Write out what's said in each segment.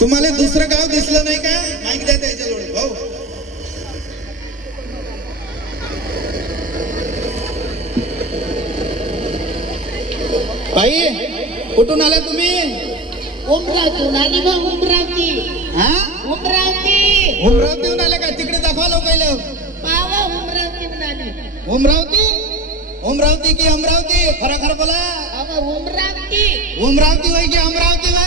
तुम्हाला दुसरं गाव दिसलं नाही का? माहिती द्या त्याच्याजवळ भाऊ. बाई कुठून आला तुम्ही? उमरावती आली बा उमरावती. हा? उमरावती. उमरावतीहून आले का? तिकडे दाखवा लोकायला पावा उमरावती? उमरावती की अमरावती? खरं खरं बोला। अगं उमरावती। उमरावती वय की अमरावती वय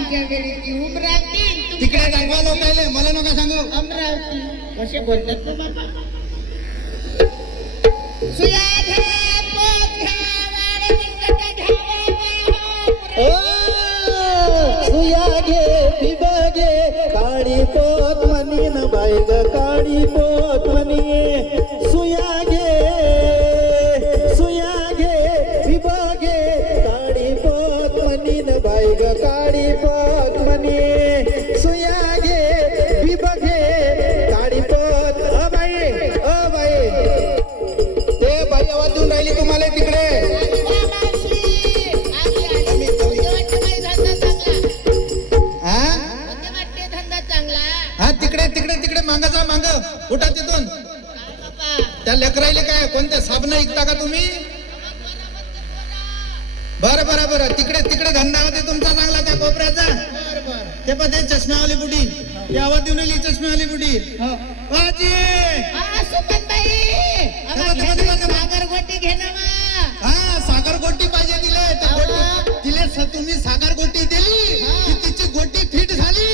अगं उमरावती तिकडे दाखवा लोकायले मला नका सांगू. अमरावती. कसे बोलतात ना बाबा? सुया घ्या, पोत घ्या, वाडे बिस्किटं घ्या, ओ, त्या लेकरायले काय? कोणते साबण ऐकता का तुम्ही? बरं बरं बरं. तिकडे तिकडे धंदा होते तुमचा चांगला त्या कोपऱ्याचा. ते पण ते चष्म्यावाली बुडी ती आवाज देऊन राहिली चष्म्यावाली बुडी बाजी थांबा, घे ना. हा सागर गोटी पाहिजे तिले. गोटी तिले तुम्ही सागर गोटी दिली. की तिची गोटी फिट झाली.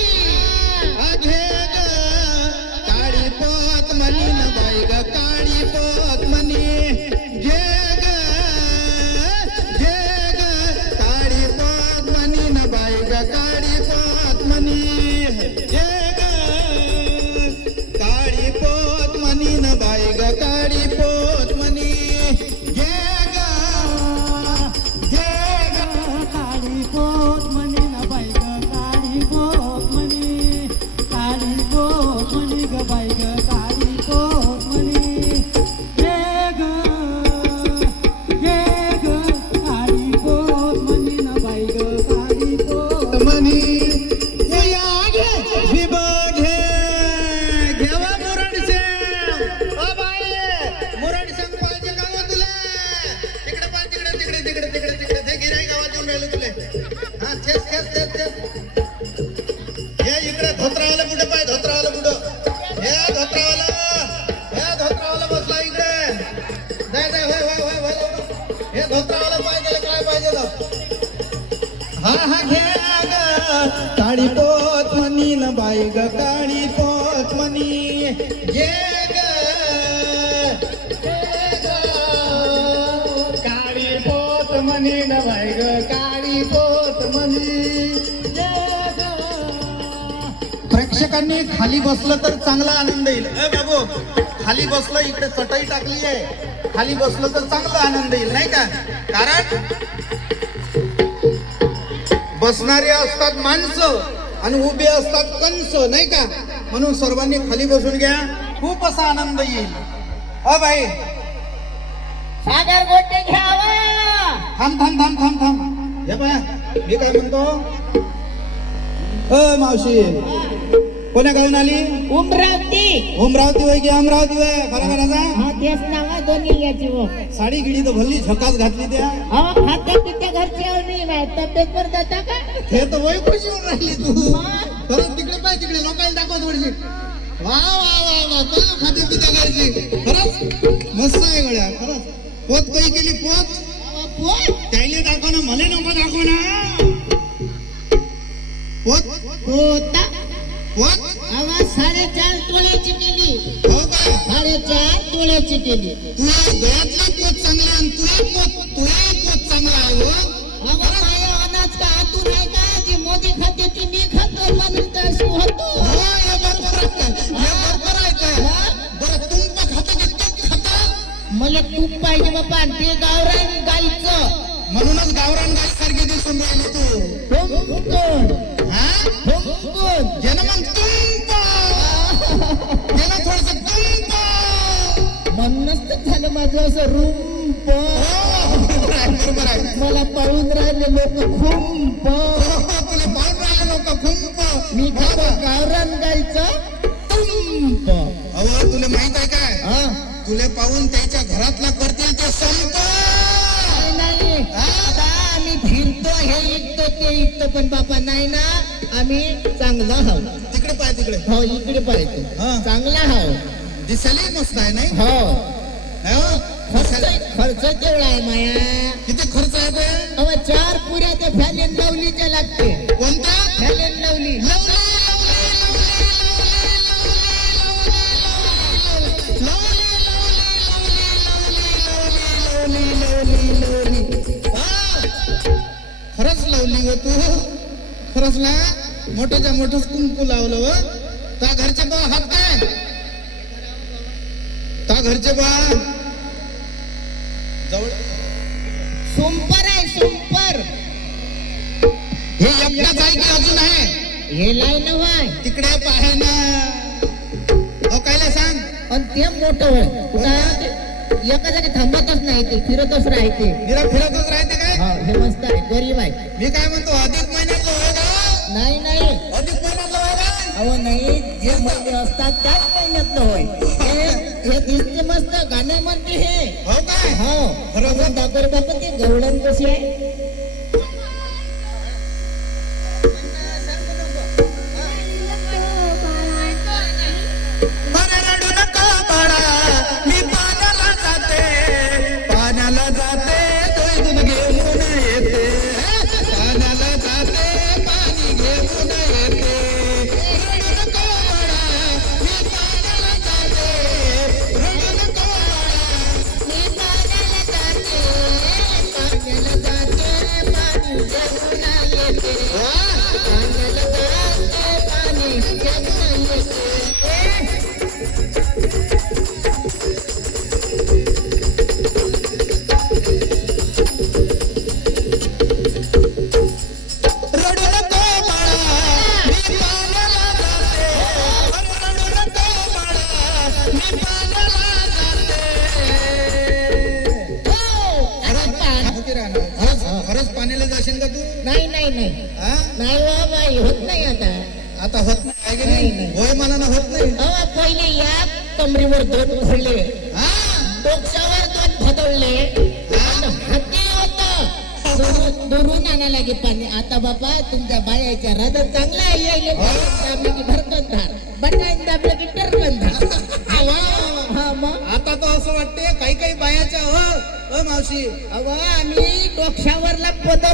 काळी पोत म्हणी ग काळी पोत म्हणी प्रेक्षकांनी खाली बसलं तर चांगला आनंद येईल. अ बाबू खाली बसलं इकडे चटई टाकली आहे. खाली बसलं तर चांगला आनंद येईल नाही का? कारण बसणारे असतात माणसं आणि उभे असतात कंस नाही का? म्हणून सर्वांनी खाली बसून घ्या. खूप असा आनंद येईल. अ बाई. सागरगोटे घ्यावा. थांब थांब थांब थांब थांब. हे बाया मी काय म्हणतो? अ मावशी. कोण्या गावून आली? उमरावती. अमरावती वय की अमरावती वय खरं हा तेच नाव दोन्ही याची वो साडी गिडी तर भल्ली झकास घातली त्या. हा खात्या पित्या घरची तब्येत वर जाता का? हे तर वय खुशी होऊन राहिली तू. खरंच तिकडे पाय तिकडे. लोकांना दाखव थोडीशी. वा वा वा वा. काय खाते पित्या घरची खरंच? मस्त आहे गड्या खरंच. पोत काही केली पोत? पोत? त्याला दाखव ना मला नको दाखव ना. पोत? पोता? पोत? आवाज साडेचार तोळ्याची केली. हो का? साडेचार तोळ्याची केली. तुझ्या गळ्यातला पोत चांगला आणि तुझा पोत तुझा पोत चांगला आहे हो. अगं माझ्या अनाज का आतून आहे का? ते होतो. हो, हे. हे मला तूप पाहिजे बाबा ते गावरान गाईचं. म्हणूनच गावरान गाय सारखी दिसून राहिली तू. फुंकून. हा? फुंकून. घे ना मग तुंप घे ना थोडस म्हणूनच तर झालं माझं असं रूम आहे मला पाळून राहिले लोक खूप. मी गावरान गायचं तुंप. अहो तुला माहीत आहे काय? हा? तुला पाहून त्याच्या घरातला करतील ते संप नाही, आम्ही फिरतो हे इकतो ते इकतो पण बापा नाही ना आम्ही चांगला हाव तिकडे पाय तिकडे. हो इकडे पाहिजे हा. चांगला हाव दिसायला मस्त आहे नाही? हो. हो? खर्च केवढा आहे माया किती खर्च आहे अव चार पुऱ्या त्या फॅलेन लवलीच्या लागते कोणत्या फॅलेन लवली खरंच लावली व तू खरंच ना मोठ्याच्या मोठंच कुंकू लावलं व त्या घरचे बा हात काय त्या घरचे बा जवळ. सुंपर आहे सुंपर. हे एकटाच आहे की अजून आहे? हे लाईन वाय तिकडे पाहे ना. अहो कायला सांग? आणि ते मोठं होय. कुठं? एका जागी थांबतच नाही ते फिरतच राहते. निरा फिरतच राहते काय? हा हे मस्त आहे गरीब आहे. मी काय म्हणतो अधिक महिन्यातलं होय का? नाही नाही. अधिक महिन्यातलं होय का? अहो नाही. जे महिने असतात त्याच महिन्यातलं होय. हे दिसते मस्त गाणं म्हणते हे. हो काय? हो. बरोबर. दाखवर बाबा ते गवडण कशी आहे? नाही. हा? वा बाई होत नाही आता. आता होत नाही आहे की नाही, नाही नाही. होय मला ना होत नाही? अहो पहिले या कमरीवर दोन हा? डोक्यावर दोन भदवले आणि हाती दुरून- दुरून आणा लागे पाणी. आता बापा तुमच्या बायाच्या राधा चांगला आहे. मावशी. अव आम्ही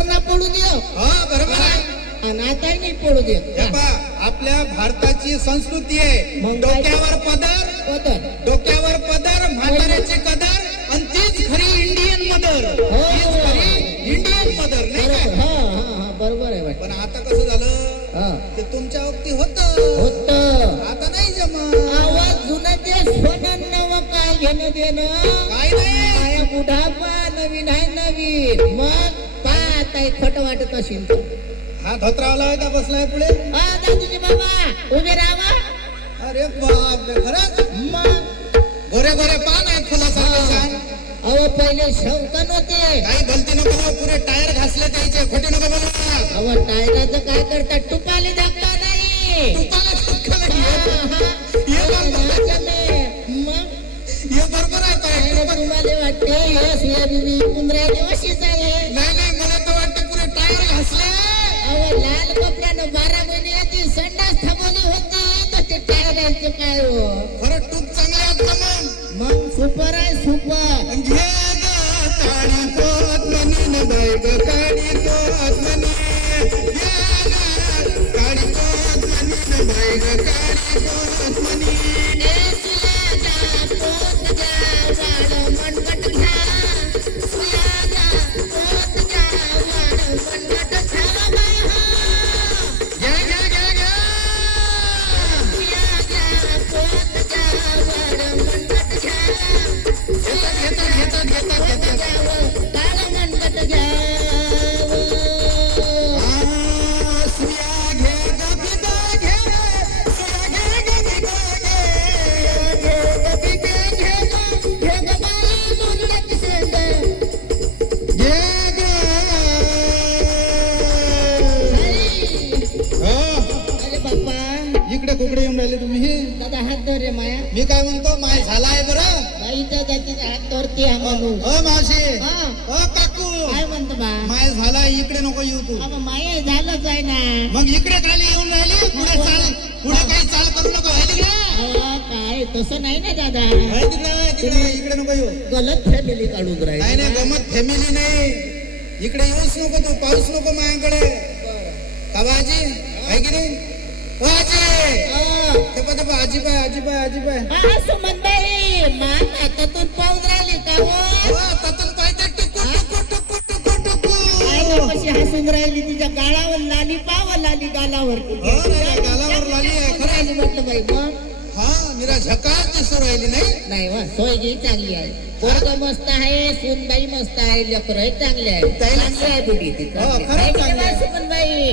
ना पडू देऊ. हा बरोबर आहे. नाही पडू हे पहा, आपल्या भारताची संस्कृती आहे. मग काय? डोक्यावर पदर पदर. डोक्यावर पदर म्हाताऱ्याची कदर आणि तीच खरी इंडियन मदर. हो. तीच खरी इंडियन मदर नाही बरोबर. का हा हा हा बरोबर आहे वाटतं पण आता कसं झालं? हा. ते तुमच्या वक्ती होत. होत. आता नाही जमत. आवाज जुनं ते सोनं नवं काय घेणं देणं. काय नाही? बुढापा? नवीन आहे नवीन. मग पाहत आहे खट वाटत असेल. हा धोत्रावला आहे का बसलाय पुढे? दादूजी बाबा उभे राहा. अरे बाप रे खरंच? मग? गोरे गोरे पान आहेत फुलासारखे छान अहो पहिले शौकन होते. काही गलती नको बोलू, पुरे टायर घासले त्याचे. खोटे नको बोलू. अहो टायराचं काय करतात? टुपाले दाखवा नाही. तुपाला तुम्हाला वाटते हे सोयाबीन कुंदराची दादा हात धर रे माया. मी काय म्हणतो माय झाला आहे बरं. बाईच्या जातीचा हात धरते हा माणूस. अ मावशी. हा. अ काकू. काय म्हणतो बा? माय झाला इकडे नको येऊ तू. अबा माया झालंच आहे ना. मग इकडे खाली येऊन राहिली? पुढे चाल पुढे काही चाल करू नको? आहे तिकडे? अहो, काय? तसं नाही ना दादा. आहे तिकडे तिकडे इकडे नको येऊ. गलत फॅमिली काढून नाही नाही गमत फॅमिली नाही. इकडे येऊच नको तू पाऊस नको माझ्याकडे का बा आजी? आहे की नाही? पण आजी पाय आजी पाय आजी पाय सुमनबाई मान हातातून पाहून राहिली का हो? टुकू टुकू टुकू टुकू काय टुकू गं कशी हसून राहिली तिच्या गाळावर लाली पाव लाली गालावर? हो रे, गालावर लाली आहे, खरं आहे. राहिली म्हटलं बाई मग? हा निरा झकास दिसू राहिली नाही? नाही वा सोयगी चांगली आहे. पोरग मस्त आहे सुनबाई मस्त आहे लेकर चांगले आहे चांगली आहे बुडी ती हो, चांगली. खरंच आहे चांगली. सुमनबाई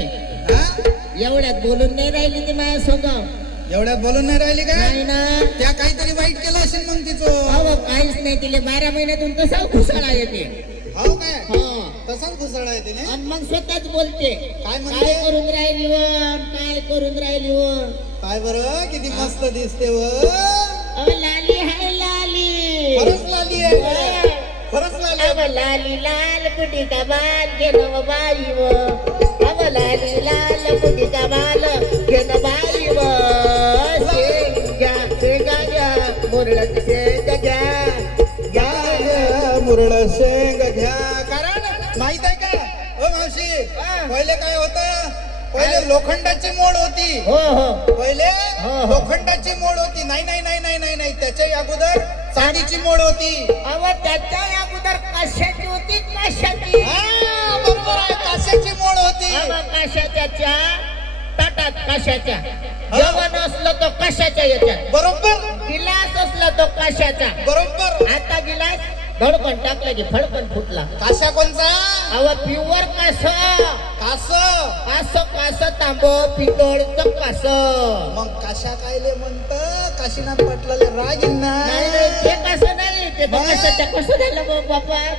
हा? एवढ्यात बोलून नाही राहिली ती माझ्या सोबत. एवढ्यात बोलून नाही राहिली का नाही ना. त्या काहीतरी वाईट केलं असेल मग तिचं. अहो काहीच नाही तिला बारा महिन्यातून कसा घुसाळा येते हो काय? हा. तसाच घुसळा आहे तिने आणि मग स्वतःच बोलते. काय म्हणते? काय करून राहिली व? काय करून राहिली व? काय बरं? किती मस्त दिसते व. अहो लाली हाय लाली. खरंच लाली आहे. खरंच लाली आहे. अव लाली लाल कुटी का बाल घेन बाई व? अव लाली लाल कुटी का बाल घेन मुरळ शेंग घ्या. कारण माहीत आहे का? ओ मावशी हा. पहिले काय होत? पहिले लोखंडाची मोड होती. हो हो. पहिले हो, हो. लोखंडाची मोड होती. नाही नाही नाही नाही नाही नाही. त्याच्याही अगोदर चांदीची मोड होती. अव त्याच्या अगोदर कशाची होती कशाची हा, बरोबर आहे. काशाची मोड होती. अव कशाच्या ताटात कशाच्या जेवण असलं तो कशाच्या याच्यात. बरोबर. गिलास असला तो कशाचा बरोबर. आता गिलास धडकन टाकला की फडकन फुटला. काशा कोणचा? अव प्युअर कास. कास? कास कास तांब पितळ कास. मग काशा कायले म्हणत? काशीनाथ पाटलाले राग येईन ना नाही नाही ते कसं नाही. हा? हा?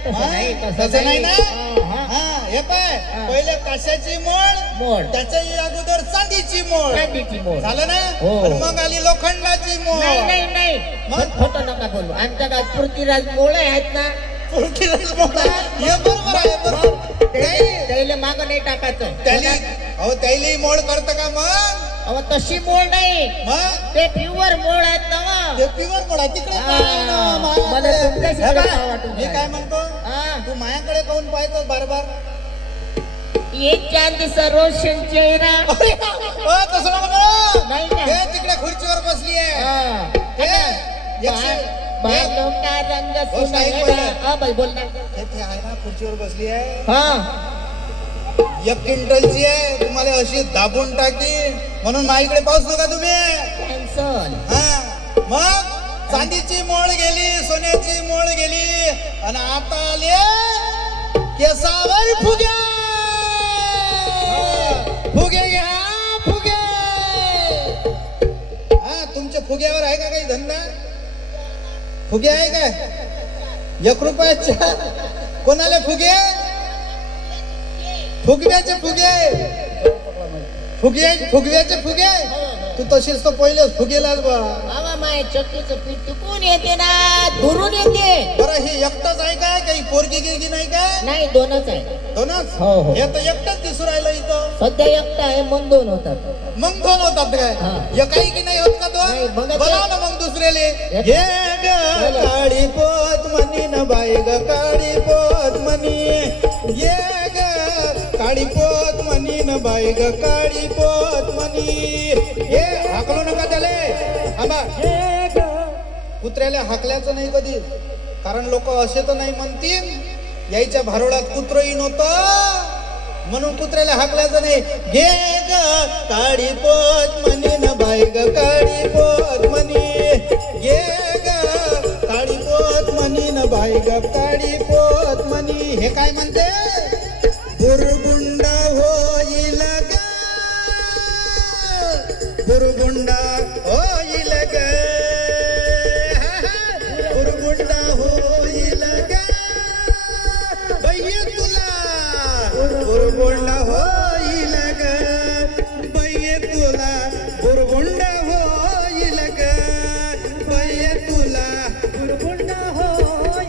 तसं नाही तसं नाही. ना? हा, हा. हा हे पाय. हा. पहिले काशाची मोड मोड त्याच्याही अगोदर चांदीची मोड चांदीची मोड झालं ना? हो. आणि मग आली लोखंडाची मोड नाही नाही मग? मग खोटं नका बोलू. आमच्या गावात पृथ्वीराज मोळे आहेत ना? पृथ्वीराज मोड. हे? बरोबर आहे बरोबर. नाही, त्याला माग नाही टाकायचं. त्याली अहो त्याली मोड करत का मग? अहो तशी मोळ नाही. मग? ते प्युअर मोळ आहेत ना तिकडे माझ्याकडे. तुमच्याशी हे वाटून मी काय. म्हणतो? हा. तू माझ्याकडे काऊन पाहतो बार बार ये चांद सरोशन चेहरा. अरे, ओ, तसं नको बोलू. नाही का? हे तिकडे खुर्चीवर बसली आहे. हा. हे, बा- एकशे- बालों का रंग हो, साहेब सुनहरा बोला. हा भाई बोल ना. हे ते आहे ना खुर्चीवर बसली आहे. हा. एक क्विंटलची आहे. तुम्हाला अशी दाबून टाकी. म्हणून माझ्याकडे पाऊस नका तुम्ही. हा. मग चांदीची मोळ गेली सोन्याची मोळ गेली आणि आता आले केसावर फुगे. फुगे घ्या फुगे. हा तुमच्या फुग्यावर आहे का काही धंदा? फुगे आहे काय? एक रुपयाच्या कोणाला फुगे? फुगव्याचे फुगे. फुगे फुगव्याचे फुगे. तू तशीच तर पहिलेच फुगेलाच बा. बाबा माय चक्कीचं पीठ टिकून येते ना दुरून येते. बरं हे एकटाच आहे का काही पोरगी गिरगी नाही का नाही दोनच आहे. दोनच? हो, हो. हे तर एकटाच दिसू राहिलं इथं. सध्या एकटा आहे मग दोन होतात. मग दोन होतात काय? हा. एकाही की नाही होत का नाही, दोन ते- बोलाव ना मग दुसऱ्याले. एक- हे ग काळी पोत म्हणी न बाई ग काळी पोत म्हणी. ये ग काळी पोत न बाई ग काळी पोतमनी हे हाकलू नका त्याले. आबा. कुत्र्याला हाकल्याचं नाही कधी. कारण लोक असे तर नाही म्हणतील यायच्या भारोळात कुत्रही नव्हतं. म्हणून कुत्र्याला हाकल्याचं नाही. घे ग काळी पोत म्हणी न बाई ग काळी पोत म्हणी. घे ग काळी पोत म्हणी न बाई ग काळी पोत म्हणी. हे काय म्हणते? ಹುರುಗುಂಡ ಓ ಇಲಗ ಹುರುಗುಂಡ ಹೋ ಇಲಗ ಬಯ್ಯಕುಲ ಹುರುಗುಂಡ ಹೋ ಇಲಗ ಬಯ್ಯಕುಲ ಹುರುಗುಂಡ ಹೋ ಇಲಗ ಬಯ್ಯಕುಲ ಹುರುಗುಂಡ ಹೋ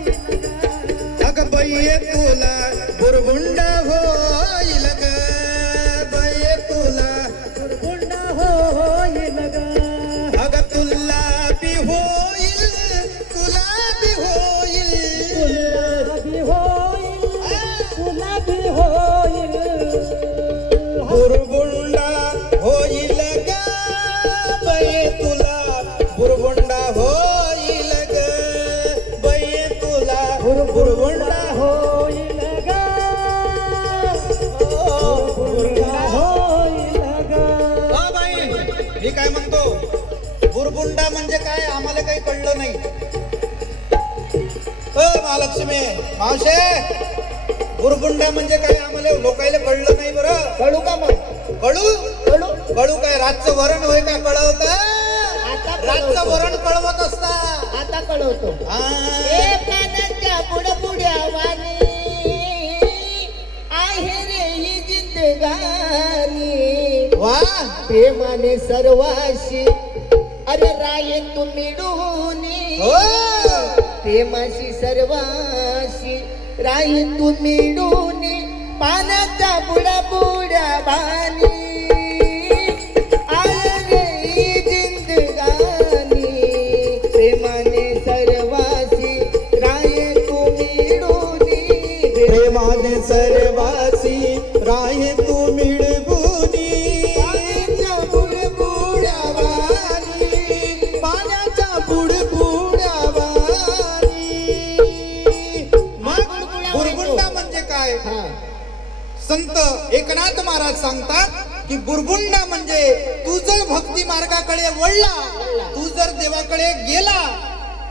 ಇಲಗ ಅಗ ಬಯ್ಯಕುಲ ಹುರುಗುಂಡ मी काय म्हणतो? बुरबुंडा म्हणजे काय? आम्हाला काही कळलं नाही. महालक्ष्मी मावशे बुरबुंडा म्हणजे काय? आम्हाला लोकायला कळलं नाही बरं. कळू का मग? कळू? कळू. कळू काय? रातचं वरण होय का? कळवत? रातचं. वरण कळवत असता. आता कळवतो. पाण्याच्या बुडबुड्या वाणी. प्रेमाने सर्वाशी. अरे राये तू मिळूनी हो. प्रेमाशी सर्वाशी. राही तू मिळूनी पाण्याच्या बुडा बुड्या बानी. ही सर्वाशी. राये सांगतात की बुरबुंडा म्हणजे तू जर भक्ती मार्गाकडे वळला तू जर देवाकडे गेला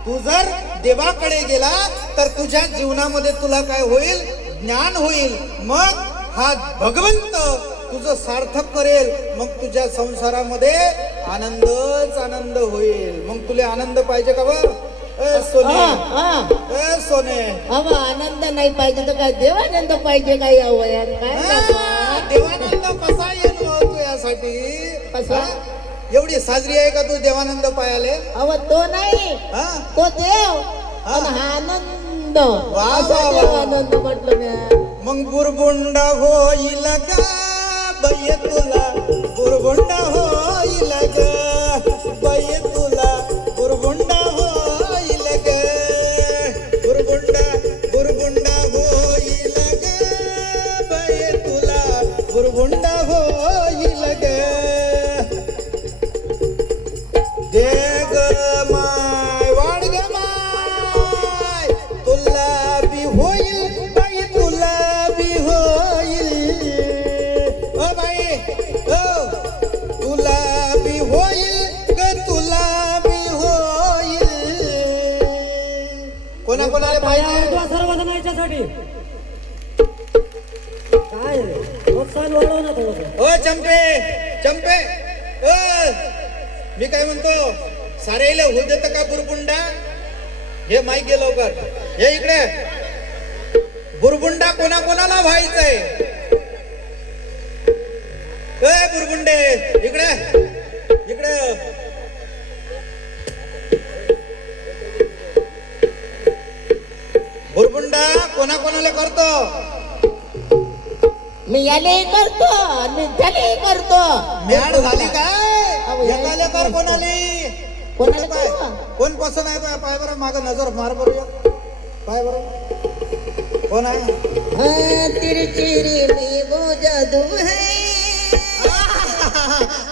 तू जर देवाकडे गेला तर तुझ्या जीवनामध्ये तुला काय होईल? ज्ञान होईल. मग हा भगवंत तुझं सार्थक करेल. मग तुझ्या संसारामध्ये आनंदच आनंद होईल. मग तुला आनंद पाहिजे का बर? सोने. ए सोने. आनंद नाही पाहिजे तर काय? देवानंद पाहिजे काय या वयात? काय? देवानंद कसा? हा? एवढी साजरी आहे का तू देवानंद पायाले अहो तो नाही हा तो देव हा. आणि हा आनंद वा, असा वा, वा. देवानंद म्हटलं म्या मग बुरबुंडा होईल का बय तुला बुरबुंडा होईल ग बय चंपे चंपे. ओ मी काय म्हणतो सारेला होऊ देत का बुरबुंडा? हे माईक गे लवकर. हे इकडे. बुरबुंडा कोणा कोणाला व्हायचंय? ए बुरबुंडे इकडे. इकडे. बुरबुंडा कोणा कोणाला करतो? मी याले करतो आणि त्याले करतो. मॅड झाली काय? एकाले कर कोणाली? कोणाला पाय? कोण? पसंत आहे पाय पाय बरं माग नजर मार बरं पाय बरं. कोण आहे? हाँ, तेरी चिरी में वो जादू है.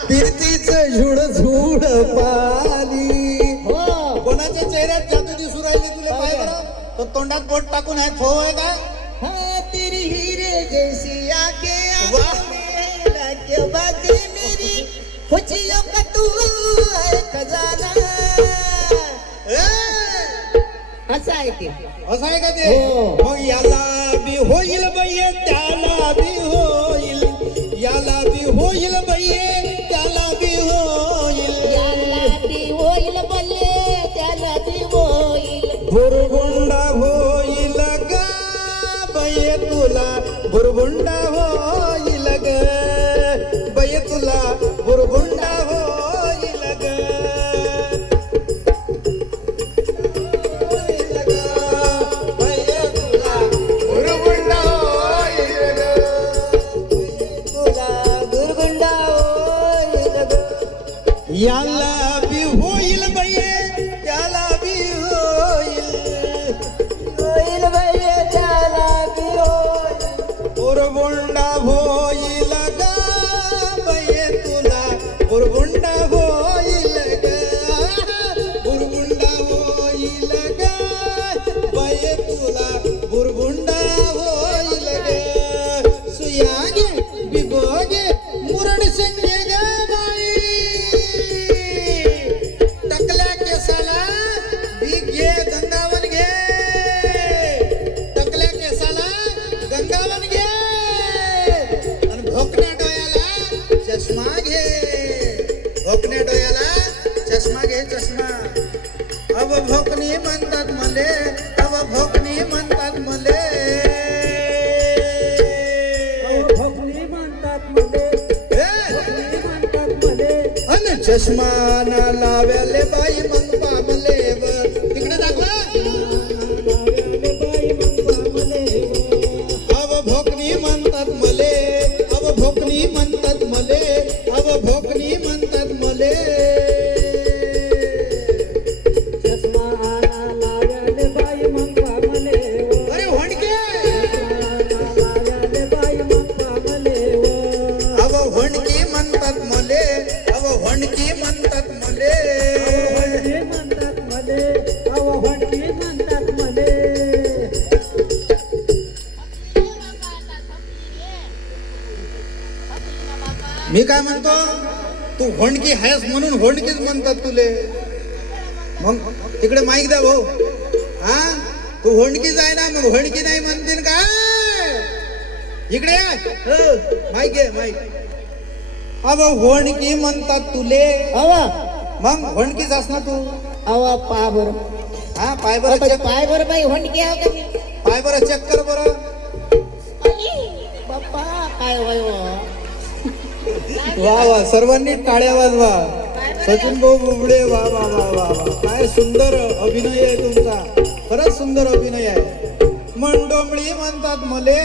फिरतीच झुड झुड पाली हो. कोणाच्या चेहऱ्यात जादू दिसू राहिली तुला पाय बरं तो तोंडात बोट टाकून आहे थो आहे काय? तू है खजाना ए, असं आहे ते असं आहे का ते हो. मग याला बी होईल बाई त्याला अन चष्मा ना काय म्हणतो? तू होणकी आहेस म्हणून होणकीच म्हणतात तुले. मग तिकडे माईक द्या भाऊ. हा? तू होणकीच आहे ना मग होणकी नाही म्हणतील काय? इकडे ये. माईक घे माईक अब होणकी म्हणतात तुले. अवा. मग होणकीच अस ना तू? अवा पा बर. हा पाय बरं पाय बर बाई होंडकी आहो पाय बरं चेक कर बरं. बाप्पा काय हो. वा वा सर्वांनी टाळ्या वाजवा. सचिन भाऊ बुबडे वा वा वा वा वा. काय सुंदर अभिनय आहे तुमचा. खरंच सुंदर अभिनय आहे. मंडोंबळी म्हणतात मले.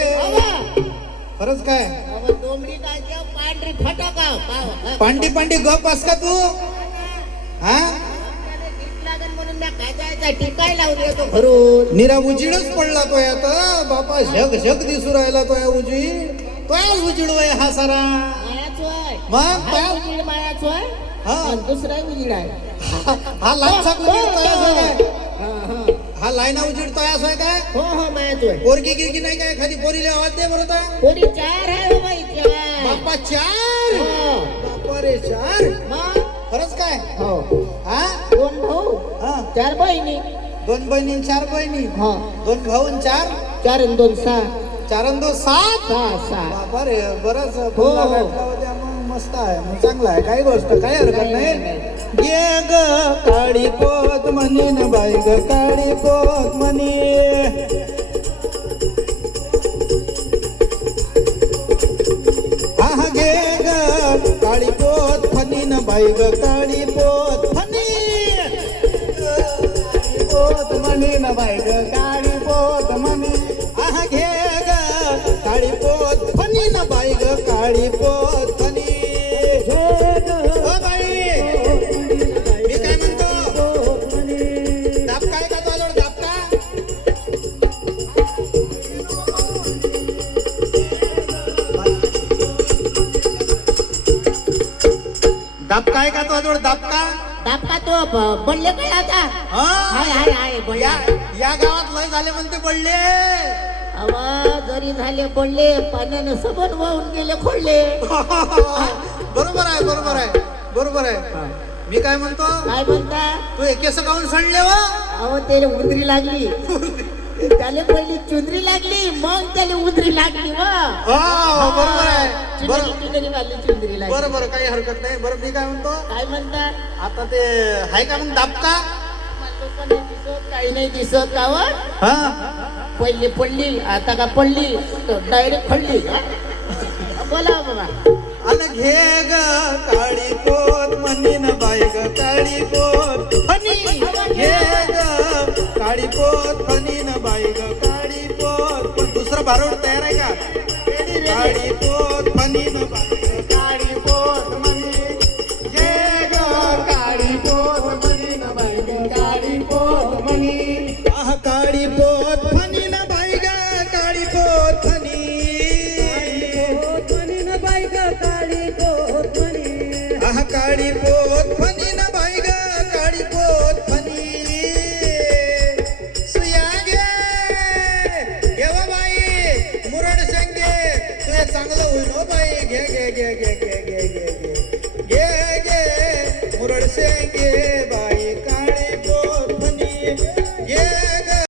खरंच काय? पांडी पांडी गप अस का तू? हा? काय निरा उजीडच पडला तो आता बापा झग झग दिसू राहिला तो या उजी. तो या उजीड वय हा सारा. मग? हा काय उजीड मायाच हा. आणि दुसरा उजीड आहे. हा लाईनचा उजीड तयास आहे काय हा, हा. हा लाईना उजीड तयास आहे काय? हो हो मायाच होय पोरगी गिरगी नाही काय? एखादी पोरीला आवाज दे बरं आता. कोणी चार आहे हो बाई चार. बाप्पा चार? हो. बाप्पा रे चार? मग? खरंच काय? हो. हा? दोन भाऊ हा. चार बहिणी. दोन बहिणी आणि चार बहिणी? हो. दोन भाऊ आणि चार? चार आणि दोन सहा चार आणि दोन सात? सहा सहा बापा रे बरंच हो, बोलला हो. भेटला होता मग. मस्त आहे. मग चांगला आहे. काही गोष्ट काही हरकत नाही, ये ग काळी पोत म्हणी ना बाई ग काळी पोत म्हणी गे ग काळी पोत फनी न बाई ग काळी पोत फनी पोत म्हणी न बाई ग काळी पोत म्हणी आह घे ग काळी पोत फनी न बाई ग काळी पोत दाब काय का तुझ्याजवळ दाब का? दापका तो? ब- बल्ले कळला होता हाय हाय हाय हा? बल्ले. या या गावात लय झाले म्हणते पडले अवा जरी झाले पडले पाण्याने सबन वाहून गेले खोडले. बरोबर आहे बरोबर आहे बरोबर आहे. मी काय म्हणतो? काय म्हणता? तू हे केस काऊन सडले व अहो त्याला उंदरी लागली. त्याला पहिली चुंदरी लागली. मग त्याला उंदरी लागली व. हा बरोबर आहे. चुंदरी बरं चुंदरी वाली चुंदरी लागली. बरं बरं काही हरकत नाही. बरं मी काय म्हणतो? काय म्हणता? आता ते आहे का मग दाबका मला पण नाही दिसत काही नाही दिसत का व? हा? पहिली पडली आता का पडली? डायरेक्ट खडली हा? बोला बाबा. अन घे ग काळी पोत म्हणीन बाई ग काळी पोत. बारोड तयार आहे का? पोत फनीन बाई